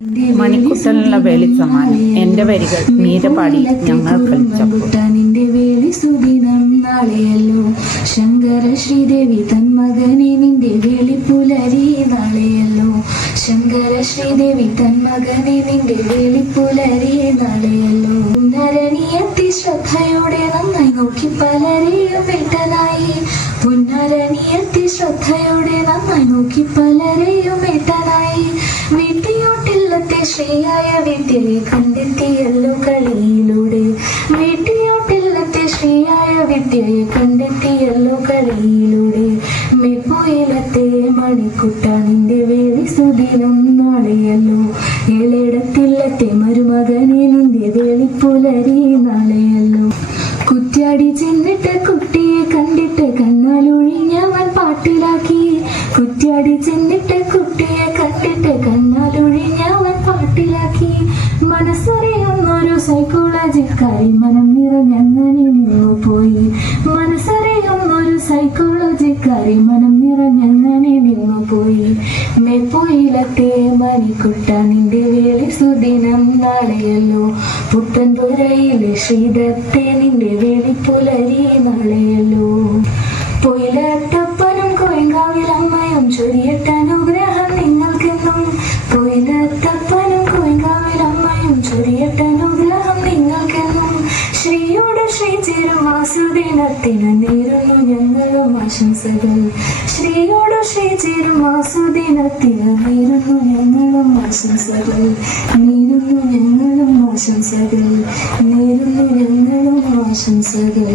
മണിക്കുട്ടനുള്ള വേളി സമ്മാനം എന്റെ വരികൾ മീരപാടി ഞങ്ങൾ കളിച്ചപ്പോൾ വേളി സുദിനം നാളെയല്ലോ ശങ്കര ശ്രീദേവി തന്മകനെ നിന്റെ വേളി പുലരി നാളെയല്ലോ ശങ്കര ശ്രീദേവി തന്മകനെ നിന്റെ വേളി പുലരി നാളെയല്ലോ പുന്നരനിയെത്തി ശ്രദ്ധയോടെ നന്നായി നോക്കി പലരെയും വേട്ടനായി പുന്നരനിയെത്തി ശ്രദ്ധയോടെ നന്നായി നോക്കി പലരെയും വേട്ടനായി വീട്ടിയോട്ടില്ലത്തെ ശ്രീയായ വിദ്യയെ കണ്ടെത്തിയല്ലോ കളിയിലൂടെ വീട്ടിയോട്ടില്ലത്തെ ശ്രീയായ വിദ്യയെ കണ്ടെത്തിയല്ലോ കളിയിലൂടെ മെപ്പോയിലത്തെ മണിക്കുട്ട നിന്റെ വേളി സുദിനം നാളെയല്ലോ ഏളിടത്തില്ലത്തെ മരുമകനെ നിന്റെ വേളി പുലരി നാളെയല്ലോ കുറ്റ്യാടി ചെന്നിട്ട് കുട്ടിയെ കണ്ടിട്ട് കണ്ണാലൊഴിഞ്ഞവൻ പാട്ടിലാക്കി കുറ്റ്യാടി ചെന്നിട്ട് കുട്ടിയെ കണ്ടിട്ട് കണ്ണാലൊഴിഞ്ഞവൻ പാട്ടിലാക്കി മനസ്സറിയുന്നൊരു സൈക്കോളജിക്കാരി മനം നിറഞ്ഞങ്ങനെ നിന്നുപോയി മനസ്സറിയുന്നൊരു സൈക്കോളജിക്കാരി മനം നിറഞ്ഞങ്ങനെ നിന്നുപോയി മെപ്പോയിലത്തെ മണിക്കുട്ട നിന്റെ വേളി സുദിനം നാളെയല്ലോ പുത്തൻപുരയിലെ ശ്രീദത്തെ നിന്റെ വേളി പുലരി നാളെയല്ലോ പൊയിലത്തപ്പനും കോയങ്കാവിലമ്മയും ചൊരിയട്ട അനുഗ്രഹം നിങ്ങൾക്കെന്നും പൊയിലത്തപ്പനും കോയങ്കാവിലമ്മയും ചൊരിയട്ട അനുഗ്രഹം നിങ്ങൾക്കെന്നും ശ്രീയോട് ശ്രീ ചേരുമാസുദിനത്തിന് നേരുന്നു ഞങ്ങളും ആശംസകൾ ശ്രീയോട് ശ്രീ ചേരുമാസുദിനത്തിന് നേരുന്നു ഞങ്ങളും ആശംസകൾ നേരുന്നു ഞങ്ങളും ആശംസകൾ നേരുന്നു ഞങ്ങളും ആശംസകൾ